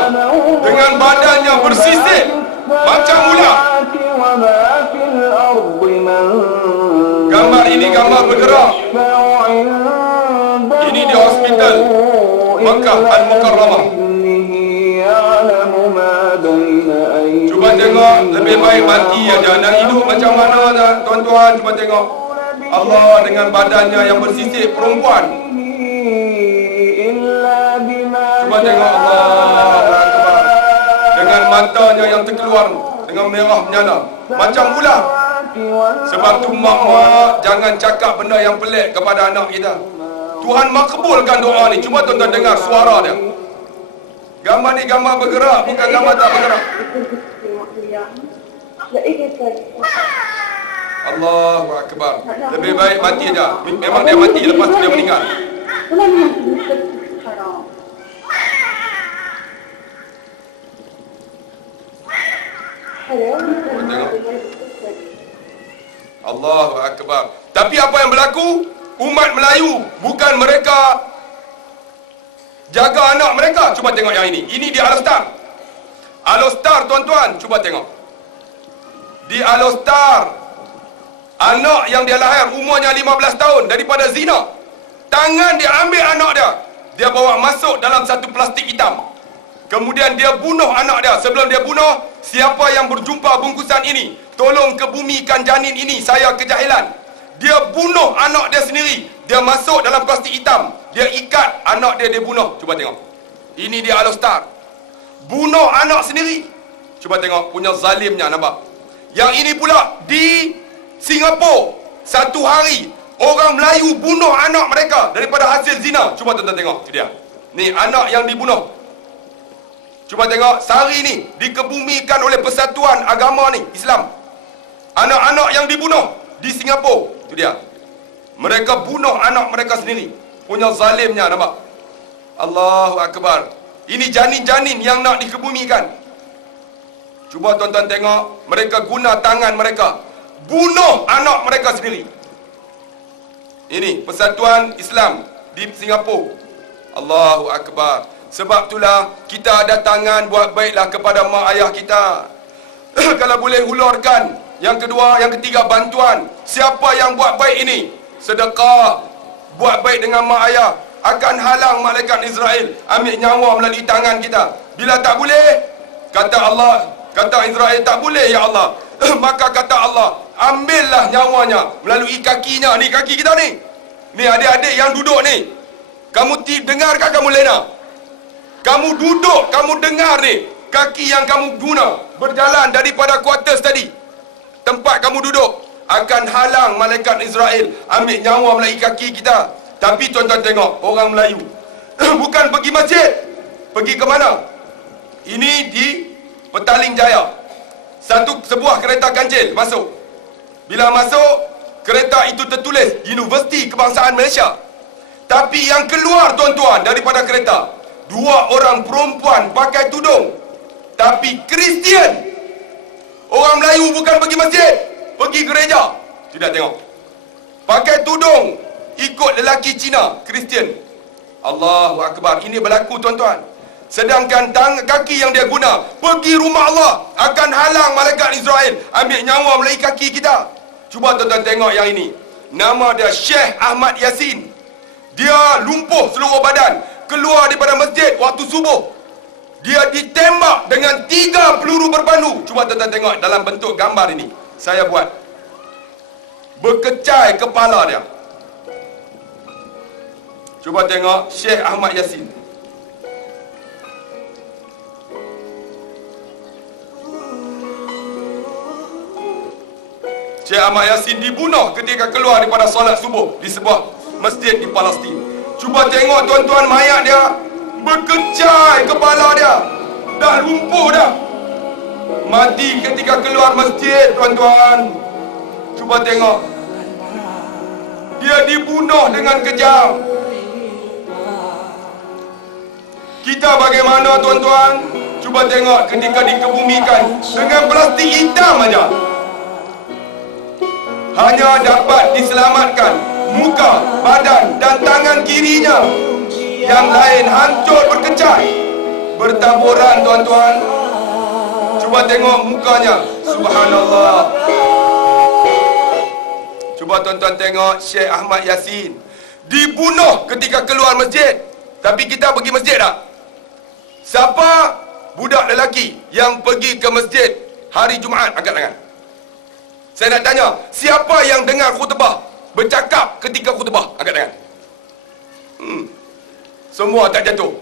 dengan badannya bersisik macam ular. Gambar ini gambar bergerak. Ini di hospital Makkah Al-Mukarramah. Cuba tengok, lebih baik mati aja nak hidup macam mana tuan-tuan. Cuba tengok Allah dengan badannya yang bersisik perempuan. Cuba tengok Allah dengan matanya yang terkeluar dengan merah menyala macam ular. Sebab tu mak-mak jangan cakap benda yang pelik kepada anak kita. Tuhan makbulkan doa ni. Cuba tuan-tuan dengar suara dia. Gambar ni gambar bergerak, bukan gambar tak bergerak. Allahu Akbar. Lebih baik mati aja. Memang dia mati, lepas tu dia meninggal. Allahu Akbar. Tapi apa yang berlaku? Umat Melayu, bukan mereka jaga anak mereka. Cuba tengok yang ini. Ini di Alostar. Alostar tuan-tuan, cuba tengok. Di Alostar, anak yang dia lahir umurnya 15 tahun daripada zina. Tangan dia ambil anak dia. Dia bawa masuk dalam satu plastik hitam. Kemudian dia bunuh anak dia. Sebelum dia bunuh, siapa yang berjumpa bungkusan ini, tolong kebumikan janin ini, saya kejahilan. Dia bunuh anak dia sendiri. Dia masuk dalam plastik hitam. Dia ikat anak dia, dia bunuh. Cuba tengok. Ini dia Alostar. Bunuh anak sendiri. Cuba tengok punya zalimnya, nampak? Yang ini pula di Singapura. Satu hari orang Melayu bunuh anak mereka daripada hasil zina. Cuba tuan-tuan tengok. Itu dia. Ni anak yang dibunuh. Cuba tengok. Sehari ni dikebumikan oleh Persatuan Agama ni, Islam. Anak-anak yang dibunuh di Singapura. Itu dia. Mereka bunuh anak mereka sendiri. Punya zalimnya, nampak? Allahu Akbar. Ini janin-janin yang nak dikebumikan. Cuba tuan-tuan tengok. Mereka guna tangan mereka bunuh anak mereka sendiri. Ini Persatuan Islam di Singapura. Allahu Akbar. Sebab itulah kita ada tangan buat baiklah kepada mak ayah kita. Kalau boleh hulurkan. Yang kedua, yang ketiga, bantuan. Siapa yang buat baik ini? sedekah, buat baik dengan mak ayah, akan halang malaikat Israel ambil nyawa melalui tangan kita. Bila tak boleh, kata Allah, kata Israel, tak boleh ya Allah. Maka kata Allah, ambillah nyawanya melalui kakinya. Ni kaki kita ni. Ni adik-adik yang duduk ni. Kamu dengar ke kamu lena? Kamu duduk, kamu dengar ni. Kaki yang kamu guna berjalan daripada quarters tadi, tempat kamu duduk, akan halang malaikat Israel ambil nyawa melalui kaki kita. Tapi tuan-tuan tengok, orang Melayu bukan pergi masjid. Pergi ke mana? Ini di Petaling Jaya. Sebuah kereta kancil masuk. Bila masuk, kereta itu tertulis Universiti Kebangsaan Malaysia. Tapi yang keluar tuan-tuan daripada kereta, 2 orang perempuan pakai tudung, tapi Kristian. Orang Melayu bukan pergi masjid, pergi gereja. Tidak tengok, pakai tudung, ikut lelaki Cina, Kristian. Allahu Akbar. Ini berlaku tuan-tuan. Sedangkan kaki yang dia guna pergi rumah Allah, akan halang malaikat Israel ambil nyawa melalui kaki kita. Cuba tuan-tuan tengok yang ini. Nama dia Syekh Ahmad Yasin. Dia lumpuh seluruh badan, keluar daripada masjid waktu subuh. Dia ditembak dengan 3 peluru berpandu. Cuba tuan-tuan tengok dalam bentuk gambar ini. Saya buat. Berkecai kepala dia. Cuba tengok Syekh Ahmad Yasin. Syekh Ahmad Yasin dibunuh ketika keluar daripada solat subuh di sebuah masjid di Palestin. Cuba tengok tuan-tuan, mayat dia berkecai kepala dia. Dah lumpuh dah. Mati ketika keluar masjid tuan-tuan. Cuba tengok. Dia dibunuh dengan kejam. Kita bagaimana tuan-tuan? Cuba tengok ketika dikebumikan dengan plastik hitam saja. Hanya dapat diselamatkan muka, badan dan tangan kirinya. Yang lain hancur berkecai, bertaburan tuan-tuan. Cuba tengok mukanya. Subhanallah. Cuba tuan-tuan tengok Syekh Ahmad Yasin dibunuh ketika keluar masjid. Tapi kita pergi masjid tak? Siapa budak lelaki yang pergi ke masjid hari Jumaat? Angkat tangan. Saya nak tanya, siapa yang dengar khutbah, bercakap ketika khutbah? Angkat tangan. Semua tak jatuh.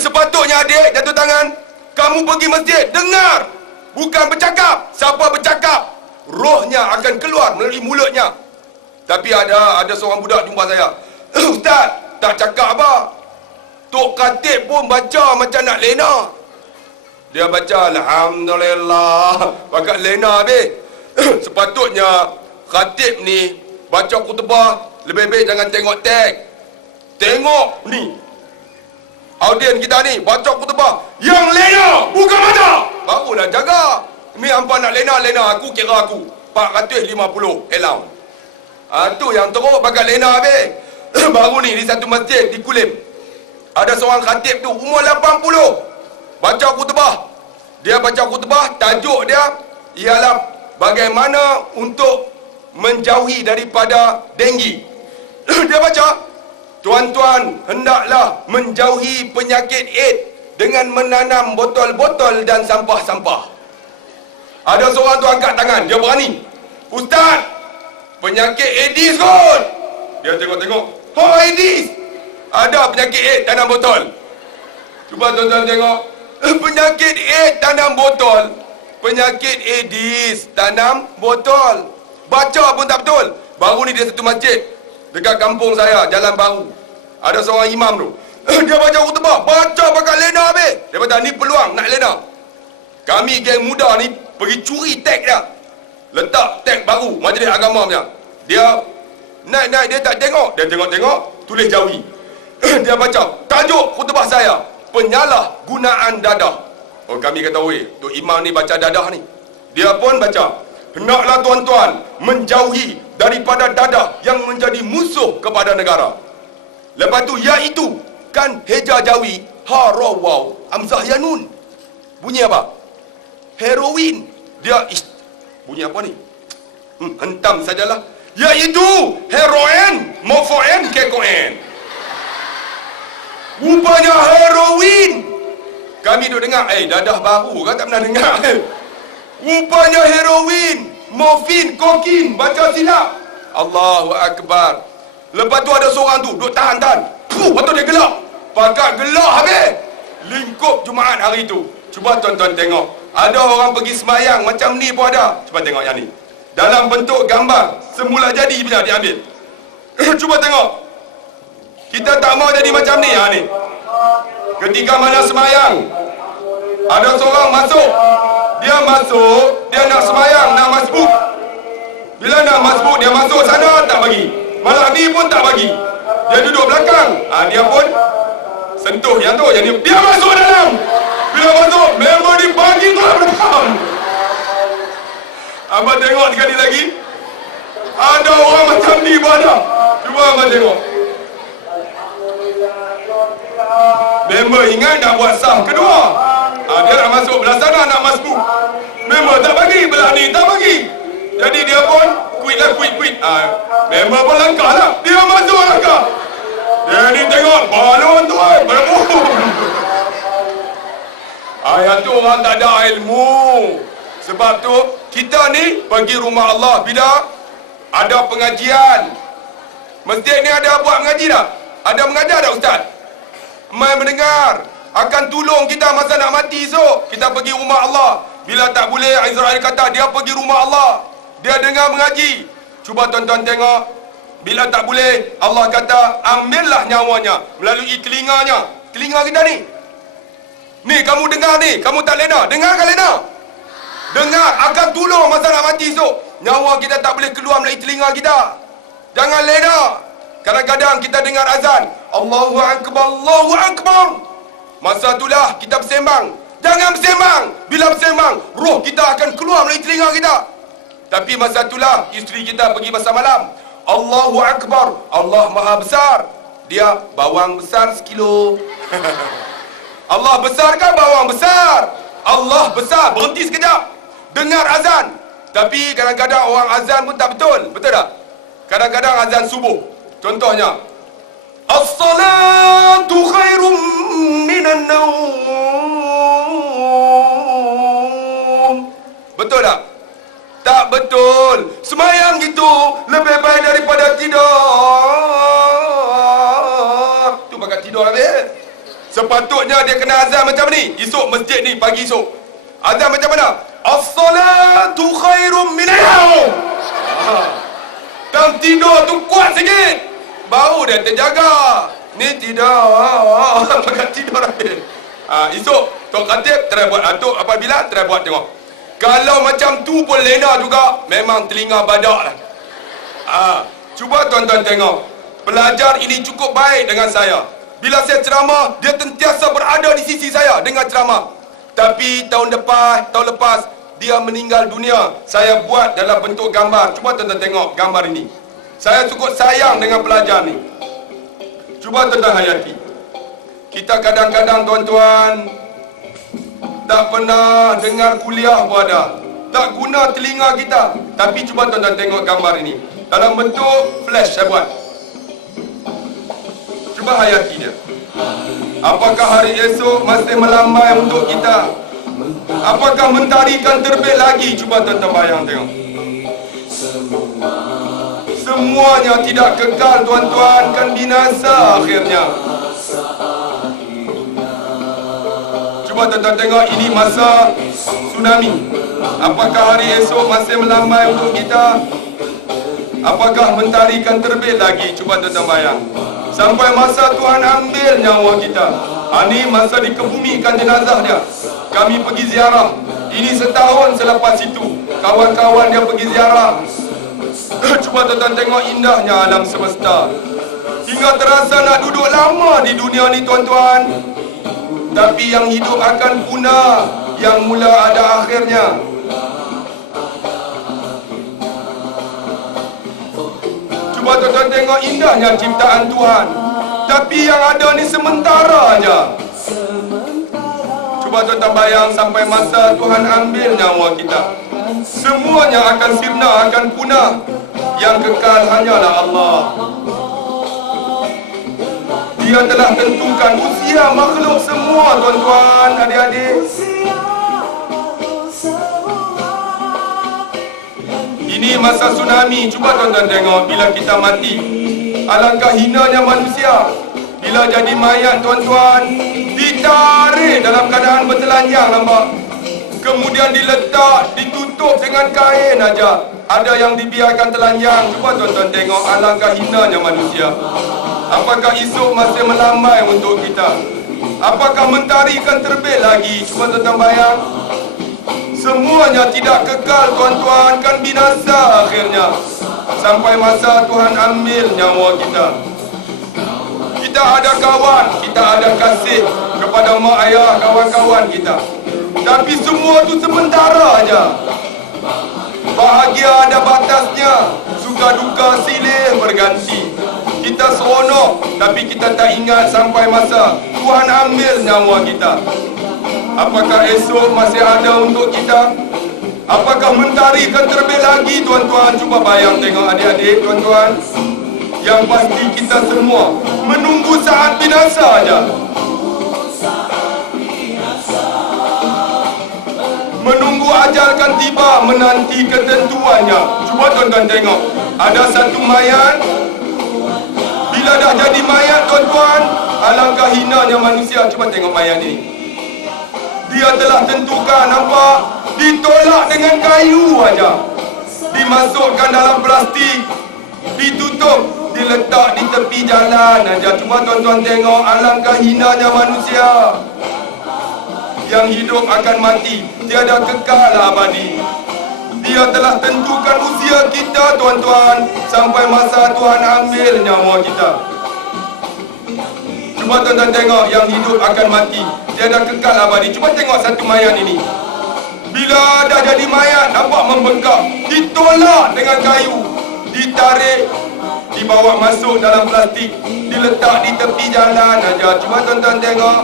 Sepatutnya adik jatuh tangan. Kamu pergi masjid, dengar, bukan bercakap. Siapa bercakap, rohnya akan keluar melalui mulutnya. Tapi ada seorang budak jumpa saya. Ustaz, tak cakap apa. Tok Khatib pun baca macam nak lena. Dia baca Alhamdulillah, bakat lena habis. Sepatutnya khatib ni baca khutbah lebih baik jangan tengok tag. Tengok ni, audien kita ni baca khutbah yang lena, bukan baca. Barulah jaga. Ni hampa nak lena aku kira aku 450 allowance. Tu yang teruk bakat lena habis. Baru ni di satu masjid di Kulim, ada seorang khatib tu umur 80, baca khutbah. Dia baca khutbah, tajuk dia ialah bagaimana untuk menjauhi daripada denggi. Dia baca, tuan-tuan hendaklah menjauhi penyakit AIDS dengan menanam botol-botol dan sampah-sampah. Ada seorang tu angkat tangan, dia berani. Ustaz, penyakit AIDS kot. Dia tengok-tengok, oh AIDS, ada penyakit AIDS tanam botol. Cuba tuan-tuan tengok, penyakit AIDS tanam botol. Penyakit AIDS tanam botol. Baca pun tak betul. Baru ni dia satu masjid dekat kampung saya, Jalan Baru. Ada seorang imam tu, dia baca khutbah, baca pakai lena habis. Dia kata ni peluang nak lena. Kami geng muda ni pergi curi tag dia, letak tag baru majlis agama punya. Dia naik dia tak tengok. Dia tengok-tengok, tulis jauhi. Dia baca tajuk khutbah saya, penyalahgunaan dadah. Oh, kami kata, weh, tu imam ni baca dadah ni. Dia pun baca, hendaklah tuan-tuan menjauhi daripada dadah yang menjadi musuh kepada negara. Lepas tu, iaitu kan heja jawi harawaw amzah yanun. Bunyi apa? Heroin. Dia bunyi apa ni? Hentam sajalah. Iaitu heroin, morfin, kekoin. Rupanya heroin. Kami duk dengar, dadah baru kan tak pernah dengar. Rupanya heroin, morfin, kokin, baca silap. Allahu Akbar. Lepas tu ada seorang tu duk tahan-tahan. Lepas tu dia gelak. Pakat gelak habis. Lingkup Jumaat hari tu. Cuba tuan-tuan tengok. Ada orang pergi semayang macam ni pun ada. Cuba tengok yang ni. Dalam bentuk gambar. Semula jadi bila diambil. Cuba tengok. Kita tak mau jadi macam ni. Ni. Ketika mana semayang, ada seorang masuk. Dia masuk, dia nak semayang, nak masbuk. Bila nak masbuk, dia masuk sana tak bagi. Malah ni pun tak bagi. Dia duduk belakang. Dia pun sentuh yang tu. Yang ni, dia masuk dalam. Bila masuk, member dibagi tu belakang. Abang tengok sekali lagi. Ada orang macam ni pun ada. Cuba abang tengok. Member ingat nak buat sah kedua. Dia nak masuk belah sana, nak masbuk. Member tak bagi, belah ni tak bagi. Jadi dia pun quit. Member pun langkah lah. Dia masuk langkah. Dia ni tengok balon tu berebut. Yang tu orang tak ada ilmu. Sebab tu kita ni pergi rumah Allah bila ada pengajian. Masjid ni ada buat mengaji tak? Ada mengajar tak ustaz? Mai mendengar akan tolong kita masa nak mati esok. Kita pergi rumah Allah. Bila tak boleh, Israel kata dia pergi rumah Allah. Dia dengar mengaji. Cuba tuan-tuan tengok. Bila tak boleh, Allah kata ambillah nyawanya melalui telinganya. Telinga kita ni. Ni kamu dengar ni, kamu tak lena. Dengar kan lena? Dengar akan tolong masa nak mati esok. Nyawa kita tak boleh keluar melalui telinga kita. Jangan lena. Kadang-kadang kita dengar azan. Allahu Akbar, Allahu Akbar. Masa itulah kita bersembang. Jangan bersembang. Bila bersembang, roh kita akan keluar melalui telinga kita. Tapi masa itulah isteri kita pergi masa malam. Allahu Akbar. Allah Maha Besar. Dia bawang besar sekilo. Allah besar kan bawang besar? Allah besar. Berhenti sekejap. Dengar azan. Tapi kadang-kadang orang azan pun tak betul. Betul tak? Kadang-kadang azan subuh. Contohnya, As-salatu khairum minan naum. Betul tak? Tak betul. Semayang gitu lebih baik daripada tidur. Tu pakai tidur habis. Sepatutnya dia kena azan macam ni. Esok masjid ni pagi esok. Azan macam mana? As-salatu khairum minan naum. Dan tidur tu kuat sikit. Baru dia terjaga. Ni tidur. Pakai tidur habis. Esok Tok Khatib try buat. Tok apabila try buat tengok. Kalau macam tu pun lena juga, memang telinga badak lah. Cuba tuan-tuan tengok. Pelajar ini cukup baik dengan saya. Bila saya ceramah, dia sentiasa berada di sisi saya dengan ceramah. Tapi tahun lepas, dia meninggal dunia. Saya buat dalam bentuk gambar. Cuba tuan-tuan tengok gambar ini. Saya cukup sayang dengan pelajar ni. Cuba tuan-tuan hayati. Kita kadang-kadang tuan-tuan tak pernah dengar kuliah pun ada. Tak guna telinga kita. Tapi cuba tuan-tuan tengok gambar ini. Dalam bentuk flash saya buat. Cuba hayati dia. Apakah hari esok masih melambai untuk kita? Apakah mentari kan terbit lagi? Cuba tuan-tuan bayang tengok. Semuanya tidak kekal tuan-tuan, kan binasa akhirnya. Cuba tuan-tuan tengok, ini masa tsunami. Apakah hari esok masih melambai untuk kita? Apakah mentari kan terbit lagi? Cuba tuan-tuan bayang. Sampai masa Tuhan ambil nyawa kita. Ini masa dikebumikan jenazah dia. Kami pergi ziarah. Ini setahun selepas itu. Kawan-kawan dia pergi ziarah. Cuba tuan-tuan tengok indahnya alam semesta. Hingga terasa nak duduk lama di dunia ni tuan-tuan. Tapi yang hidup akan punah, yang mula ada akhirnya. Cuba tuan-tuan tengok indahnya ciptaan Tuhan. Tapi yang ada ni sementara aja. Cuba tuan-tuan bayang sampai masa Tuhan ambil nyawa kita. Semuanya akan sirna, akan punah. Yang kekal hanyalah Allah. Dia telah tentukan usia makhluk semua, tuan-tuan, adik-adik. Ini masa tsunami. Cuba tuan-tuan tengok bila kita mati. Alangkah hinanya manusia. Bila jadi mayat, tuan-tuan, ditarik dalam keadaan bertelanjang, nampak? Kemudian diletak, ditutup dengan kain aja. Ada yang dibiarkan telanjang. Cuba tuan-tuan tengok alangkah hinanya manusia. Apakah esok masih melambai untuk kita? Apakah mentari akan terbit lagi? Cuba tuan-tuan bayang. Semuanya tidak kekal, tuan-tuan, kan binasa akhirnya. Sampai masa Tuhan ambil nyawa kita. Kita ada kawan, kita ada kasih kepada mak ayah, kawan-kawan kita. Tapi semua tu sementara aja. Bahagia ada batasnya, suka duka silih berganti. Kita seronok, tapi kita tak ingat sampai masa Tuhan ambil nyawa kita. Apakah esok masih ada untuk kita? Apakah mentari akan terbit lagi, tuan-tuan? Cuba bayang tengok adik-adik, tuan-tuan. Yang pasti kita semua menunggu saat binasa aja. Menunggu ajal kan tiba, menanti ketentuannya. Cuba tuan-tuan tengok. Ada satu mayat. Bila dah jadi mayat, tuan-tuan, alangkah hinanya manusia. Cuba tengok mayat ini. Dia telah tentukan, nampak? Ditolak dengan kayu aja. Dimasukkan dalam plastik, ditutup, diletak di tepi jalan aja. Cuma tuan-tuan tengok alangkah hinanya manusia. Yang hidup akan mati, tiada kekal abadi. Dia telah tentukan usia kita, tuan-tuan, sampai masa Tuhan ambil nyawa kita. Cuba tuan-tuan tengok, yang hidup akan mati, tiada kekal abadi. Cuba tengok satu mayat ini. Bila dah jadi mayat, nampak membengkak, ditolak dengan kayu, ditarik, dibawa masuk dalam plastik, diletak di tepi jalan aja. Cuba tuan-tuan tengok,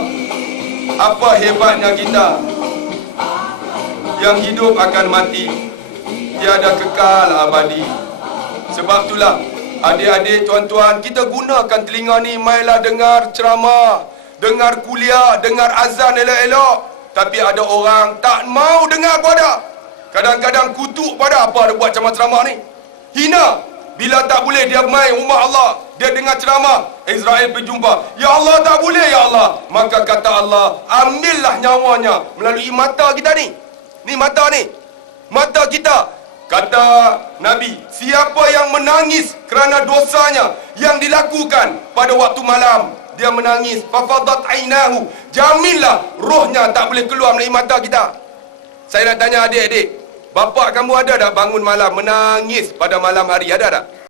apa hebatnya kita. Yang hidup akan mati, tiada kekal abadi. Sebab itulah, adik-adik, tuan-tuan, kita gunakan telinga ni, mailah dengar ceramah, dengar kuliah, dengar azan elok-elok. Tapi ada orang tak mau dengar pada. Kadang-kadang kutuk pada apa dia buat ceramah ni. Hina. Bila tak boleh dia main rumah Allah, dia dengar ceramah, Israel pergi jumpa. Ya Allah, tak boleh ya Allah. Maka kata Allah, ambillah nyawanya melalui mata kita ni. Ni mata ni. Mata kita. Kata Nabi, siapa yang menangis kerana dosanya yang dilakukan pada waktu malam, dia menangis, fafadat ainahu, jaminlah rohnya tak boleh keluar melalui mata kita. Saya nak tanya adik-adik, bapa kamu ada tak bangun malam menangis pada malam hari? Ada tak?